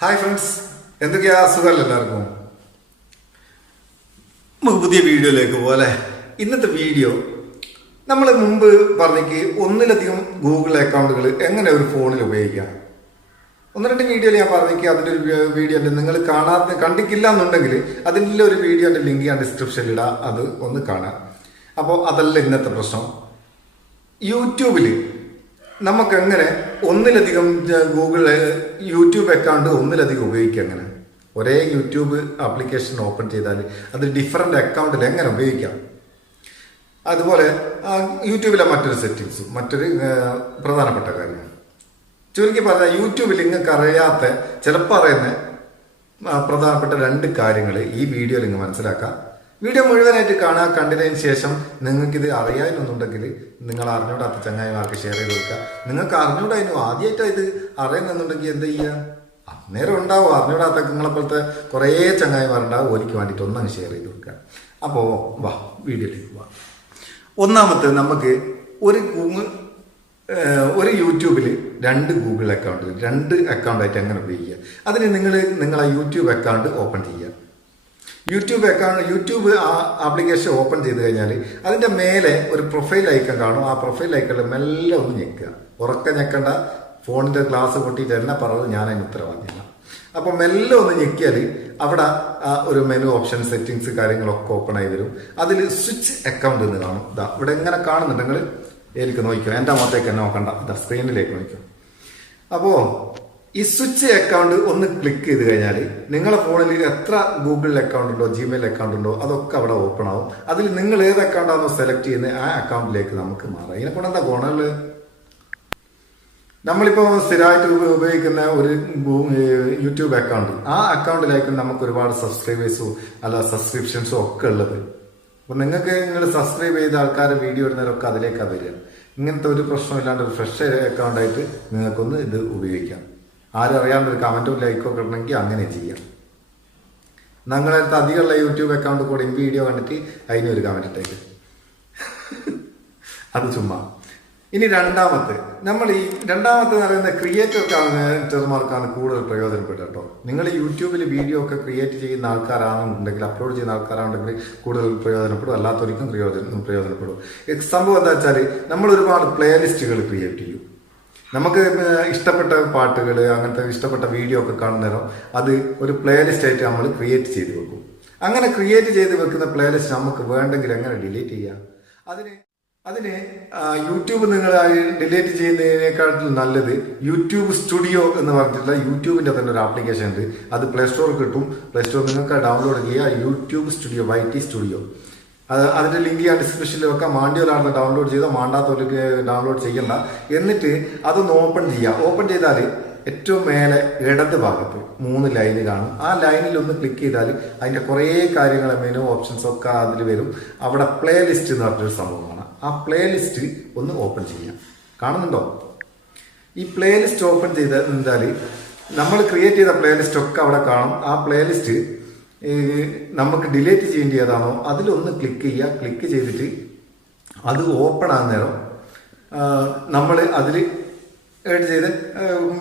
Hi friends, എന്തൊക്കെയാ സുഖമല്ല എല്ലാവർക്കും. നമുക്ക് പുതിയ വീഡിയോയിലേക്ക് പോലെ. ഇന്നത്തെ വീഡിയോ നമ്മൾ മുമ്പ് പറഞ്ഞേക്ക് ഒന്നിലധികം ഗൂഗിൾ അക്കൗണ്ടുകൾ എങ്ങനെ ഒരു ഫോണിൽ ഉപയോഗിക്കാം. ഒന്ന് രണ്ട് വീഡിയോയിൽ ഞാൻ പറഞ്ഞേക്ക് അതിൻ്റെ ഒരു വീഡിയോ ഉണ്ട്. നിങ്ങൾ കണ്ടിട്ടില്ല എന്നുണ്ടെങ്കിൽ അതിൻ്റെ ഒരു വീഡിയോൻ്റെ ലിങ്ക് ഞാൻ ഡിസ്ക്രിപ്ഷനിൽ ഇടാം, അത് ഒന്ന് കാണാം. അപ്പോൾ അതല്ല ഇന്നത്തെ പ്രശ്നം. യൂട്യൂബിൽ നമുക്ക് എങ്ങനെ ഒന്നിലധികം യൂട്യൂബ് അക്കൗണ്ട് ഒന്നിലധികം ഉപയോഗിക്കാം. എങ്ങനെ ഒരേ യൂട്യൂബ് ആപ്ലിക്കേഷൻ ഓപ്പൺ ചെയ്താൽ അത് ഡിഫറെൻ്റ് അക്കൗണ്ടിൽ എങ്ങനെ ഉപയോഗിക്കാം. അതുപോലെ യൂട്യൂബിലെ മറ്റൊരു സെറ്റിങ്സും മറ്റൊരു പ്രധാനപ്പെട്ട കാര്യം. ചുരുക്കി പറഞ്ഞാൽ യൂട്യൂബിൽ നിങ്ങൾക്ക് അറിയാത്ത ചിലപ്പോൾ അറിയുന്ന പ്രധാനപ്പെട്ട രണ്ട് കാര്യങ്ങൾ ഈ വീഡിയോയിൽ നിങ്ങൾ മനസ്സിലാക്കാം. വീഡിയോ മുഴുവനായിട്ട് കാണാൻ കണ്ടതിന് ശേഷം നിങ്ങൾക്കിത് അറിയാമെന്നുണ്ടെങ്കിൽ നിങ്ങൾ അറിഞ്ഞൂടാത്ത ചങ്ങായിമാർക്ക് ഷെയർ ചെയ്ത് കൊടുക്കുക. നിങ്ങൾക്ക് അറിഞ്ഞൂടായിരുന്നു ആദ്യമായിട്ടാണ് ഇത് അറിയുന്നുണ്ടെങ്കിൽ എന്ത് ചെയ്യുക, അന്നേരം ഉണ്ടാവും. അറിഞ്ഞൂടാത്ത നിങ്ങളെപ്പോലത്തെ കുറേ ചങ്ങായിമാരുണ്ടാവും, ഓലിക്ക് വേണ്ടിയിട്ട് ഒന്നങ്ങ് ഷെയർ ചെയ്ത് കൊടുക്കുക. അപ്പോൾ വാ വീഡിയോയിലേക്ക് പോവാം. ഒന്നാമത്തെ, നമുക്ക് ഒരു യൂട്യൂബിൽ രണ്ട് ഗൂഗിൾ രണ്ട് അക്കൗണ്ടായിട്ട് എങ്ങനെ ഉപയോഗിക്കുക. അതിന് നിങ്ങളെ യൂട്യൂബ് അക്കൗണ്ട് ഓപ്പൺ ചെയ്യുക. യൂട്യൂബ് ആപ്ലിക്കേഷൻ ഓപ്പൺ ചെയ്ത് കഴിഞ്ഞാൽ അതിൻ്റെ മേലെ ഒരു പ്രൊഫൈൽ ഐക്കൺ കാണും. ആ പ്രൊഫൈൽ ഐക്കണിൽ മെല്ലെ ഒന്ന് ഞെക്കുക. ഉറക്കം ഞെക്കണ്ട, ഫോണിൻ്റെ ഗ്ലാസ് പൊട്ടിയിട്ട് എന്നെ പറഞ്ഞത് ഞാൻ അതിന് ഉത്തരവാദിയല്ല. അപ്പോൾ മെല്ലെ ഒന്ന് ഞെക്കിയാൽ അവിടെ ഒരു മെനു ഓപ്ഷൻ സെറ്റിങ്സ് കാര്യങ്ങളൊക്കെ ഓപ്പൺ ആയി വരും. അതിൽ സ്വിച്ച് അക്കൗണ്ട് എന്ന് കാണും. ഇതാ ഇവിടെ എങ്ങനെ കാണുന്നുണ്ട്, നിങ്ങൾ എനിക്ക് നോക്കിക്കോ, എൻ്റെ മുഖത്തേക്ക് തന്നെ നോക്കണ്ട, ഇതാ സ്ക്രീനിലേക്ക് നോക്കിക്കോ. അപ്പോൾ ഈ സ്വിച്ച് അക്കൗണ്ട് ഒന്ന് ക്ലിക്ക് ചെയ്ത് കഴിഞ്ഞാൽ നിങ്ങളെ ഫോണിൽ എത്ര ഗൂഗിൾ അക്കൗണ്ട് ഉണ്ടോ, ജിമെയിൽ അക്കൗണ്ട് ഉണ്ടോ, അതൊക്കെ അവിടെ ഓപ്പൺ ആവും. അതിൽ നിങ്ങൾ ഏത് അക്കൗണ്ടാണോ സെലക്ട് ചെയ്യുന്നത് ആ അക്കൗണ്ടിലേക്ക് നമുക്ക് മാറാം. ഇതിനെക്കൊണ്ട് എന്താ ഗുണമുള്ളത്? നമ്മളിപ്പോൾ സ്ഥിരമായിട്ട് ഉപയോഗിക്കുന്ന ഒരു യൂട്യൂബ് അക്കൗണ്ട്, ആ അക്കൗണ്ടിലായിരിക്കും നമുക്ക് ഒരുപാട് സബ്സ്ക്രൈബേഴ്സും അല്ല സബ്സ്ക്രിപ്ഷൻസും ഒക്കെ ഉള്ളത്. അപ്പം നിങ്ങൾ സബ്സ്ക്രൈബ് ചെയ്ത ആൾക്കാർ വീഡിയോ ഇടുന്നവരൊക്കെ അതിലേക്കാണ് വരിക. ഇങ്ങനത്തെ ഒരു പ്രശ്നമില്ലാണ്ട് ഒരു ഫ്രഷ് അക്കൗണ്ടായിട്ട് നിങ്ങൾക്കൊന്ന് ഇത് ഉപയോഗിക്കാം. ആരും അറിയാണ്ടൊരു കമൻറ്റോ ലൈക്കോ കിട്ടണമെങ്കിൽ അങ്ങനെ ചെയ്യാം. ഞങ്ങളടുത്ത് അധികമുള്ള യൂട്യൂബ് അക്കൗണ്ട് കൂടെ ഈ വീഡിയോ കണ്ടിട്ട് അതിനൊരു കമൻറ്റ് ഇട്ടേക്ക്, അത് ചുമ്മാ. ഇനി രണ്ടാമത്തെ എന്ന് പറയുന്ന ക്രിയേറ്റർമാർക്കാണ് കൂടുതൽ പ്രയോജനപ്പെട്ടത് കേട്ടോ. നിങ്ങൾ യൂട്യൂബിൽ വീഡിയോ ഒക്കെ ക്രിയേറ്റ് ചെയ്യുന്ന ആൾക്കാരാണെന്നുണ്ടെങ്കിൽ, അപ്ലോഡ് ചെയ്യുന്ന ആൾക്കാരാണെന്നുണ്ടെങ്കിൽ കൂടുതൽ പ്രയോജനപ്പെടും, അല്ലാത്തവർക്കും പ്രയോജനപ്പെടും. സംഭവം എന്താ വെച്ചാൽ നമ്മൾ ഒരുപാട് പ്ലേലിസ്റ്റുകൾ ക്രിയേറ്റ് ചെയ്യും. നമുക്ക് ഇഷ്ടപ്പെട്ട പാട്ടുകൾ അങ്ങനത്തെ ഇഷ്ടപ്പെട്ട വീഡിയോ ഒക്കെ കാണുന്നേരം അത് ഒരു പ്ലേലിസ്റ്റ് ആയിട്ട് നമ്മൾ ക്രിയേറ്റ് ചെയ്ത് വെക്കും. അങ്ങനെ ക്രിയേറ്റ് ചെയ്ത് വെക്കുന്ന പ്ലേലിസ്റ്റ് നമുക്ക് വേണ്ടെങ്കിൽ എങ്ങനെ ഡിലീറ്റ് ചെയ്യാം? അതിന് യൂട്യൂബ് നിങ്ങൾ ഡിലീറ്റ് ചെയ്യുന്നതിനേക്കാളും നല്ലത് യൂട്യൂബ് സ്റ്റുഡിയോ എന്ന് പറഞ്ഞിട്ടുള്ള യൂട്യൂബിന്റെ തന്നെ ഒരു ആപ്ലിക്കേഷൻ ഉണ്ട്. അത് പ്ലേ സ്റ്റോറിൽ കിട്ടും. പ്ലേ സ്റ്റോറിൽ നിങ്ങൾക്ക് ഡൗൺലോഡ് ചെയ്യുക. YouTube studio, YT studio. അതിന്റെ ലിങ്ക് ഞാൻ ഡിസ്ക്രിപ്ഷനിൽ വെക്കാം. മാണ്ടിയോലാണ് ഡൗൺലോഡ് ചെയ്തോ, മാണ്ടാത്തവർക്ക് ഡൗൺലോഡ് ചെയ്യണ്ട. എന്നിട്ട് അതൊന്ന് ഓപ്പൺ ചെയ്യുക. ഓപ്പൺ ചെയ്താൽ ഏറ്റവും മേലെ ഇടത് ഭാഗത്ത് 3 ലൈന് കാണും. ആ ലൈനിൽ ഒന്ന് ക്ലിക്ക് ചെയ്താൽ അതിന്റെ കുറേ കാര്യങ്ങൾ, മെനു ഓപ്ഷൻസ് ഒക്കെ അതിൽ വരും. അവിടെ പ്ലേ ലിസ്റ്റ് എന്ന് പറഞ്ഞൊരു സംഭവമാണ്. ആ പ്ലേ ലിസ്റ്റ് ഒന്ന് ഓപ്പൺ ചെയ്യാം. കാണുന്നുണ്ടോ? ഈ പ്ലേ ലിസ്റ്റ് ഓപ്പൺ ചെയ്താൽ നമ്മൾ ക്രിയേറ്റ് ചെയ്ത പ്ലേ ലിസ്റ്റ് ഒക്കെ അവിടെ കാണും. ആ പ്ലേ ലിസ്റ്റ് നമുക്ക് ഡിലീറ്റ് ചെയ്യേണ്ടതാണോ അതിലൊന്ന് ക്ലിക്ക് ചെയ്യുക. ക്ലിക്ക് ചെയ്തിട്ട് അത് ഓപ്പൺ ആകുന്നേരം നമ്മൾ അതിൽ എഡിറ്റ് ചെയ്ത്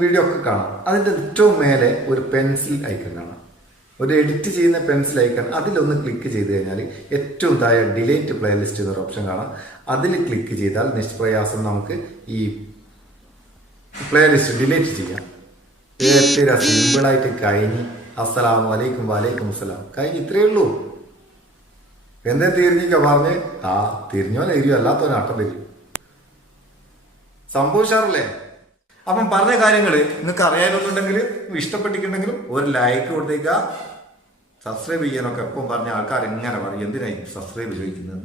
വീഡിയോ ഒക്കെ കാണാം. അതിൻ്റെ ഏറ്റവും മേലെ ഒരു പെൻസിൽ ഐക്കൺ കാണാം, ഒരു എഡിറ്റ് ചെയ്യുന്ന പെൻസിൽ ഐക്കൺ. അതിലൊന്ന് ക്ലിക്ക് ചെയ്ത് കഴിഞ്ഞാൽ ഏറ്റവും താഴെ ഡിലീറ്റ് പ്ലേലിസ്റ്റ് എന്നൊരു ഓപ്ഷൻ കാണാം. അതിൽ ക്ലിക്ക് ചെയ്താൽ നിഷ്പ്രയാസം നമുക്ക് ഈ പ്ലേലിസ്റ്റ് ഡിലീറ്റ് ചെയ്യാം. എത്ര സിമ്പിളായിട്ട് കഴിഞ്ഞ്. അസ്സലാമു അലൈക്കും. വലൈക്കും അസ്സലാം. കഴിഞ്ഞ് ഇത്രയേ ഉള്ളൂ. എന്തേ തിരിഞ്ഞിക്ക പറഞ്ഞ് തിരിഞ്ഞോനെ തിരിയും, അല്ലാത്തവനെ അട്ടം തിരിയും. സംഭവിച്ചാറല്ലേ? അപ്പം പറഞ്ഞ കാര്യങ്ങൾ നിങ്ങൾക്ക് അറിയാനുണ്ടെങ്കിൽ, ഇഷ്ടപ്പെട്ടിട്ടുണ്ടെങ്കിലും ഒരു ലൈക്ക് കൊടുത്തേക്കുക. സബ്സ്ക്രൈബ് ചെയ്യാനൊക്കെ എപ്പം പറഞ്ഞ ആൾക്കാർ എങ്ങനെ പറയും, എന്തിനായി സബ്സ്ക്രൈബ് ചോദിക്കുന്നത്?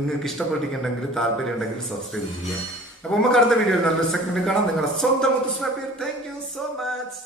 നിങ്ങൾക്ക് ഇഷ്ടപ്പെട്ടിട്ടുണ്ടെങ്കിൽ, താല്പര്യം ഉണ്ടെങ്കിൽ സബ്സ്ക്രൈബ് ചെയ്യാം. അപ്പൊ നമുക്ക് അടുത്ത വീഡിയോയിൽ നല്ലൊരു സെഗ്മെന്റ് കാണാം. നിങ്ങളുടെ സ്വന്തം Muthus. Thank you so much.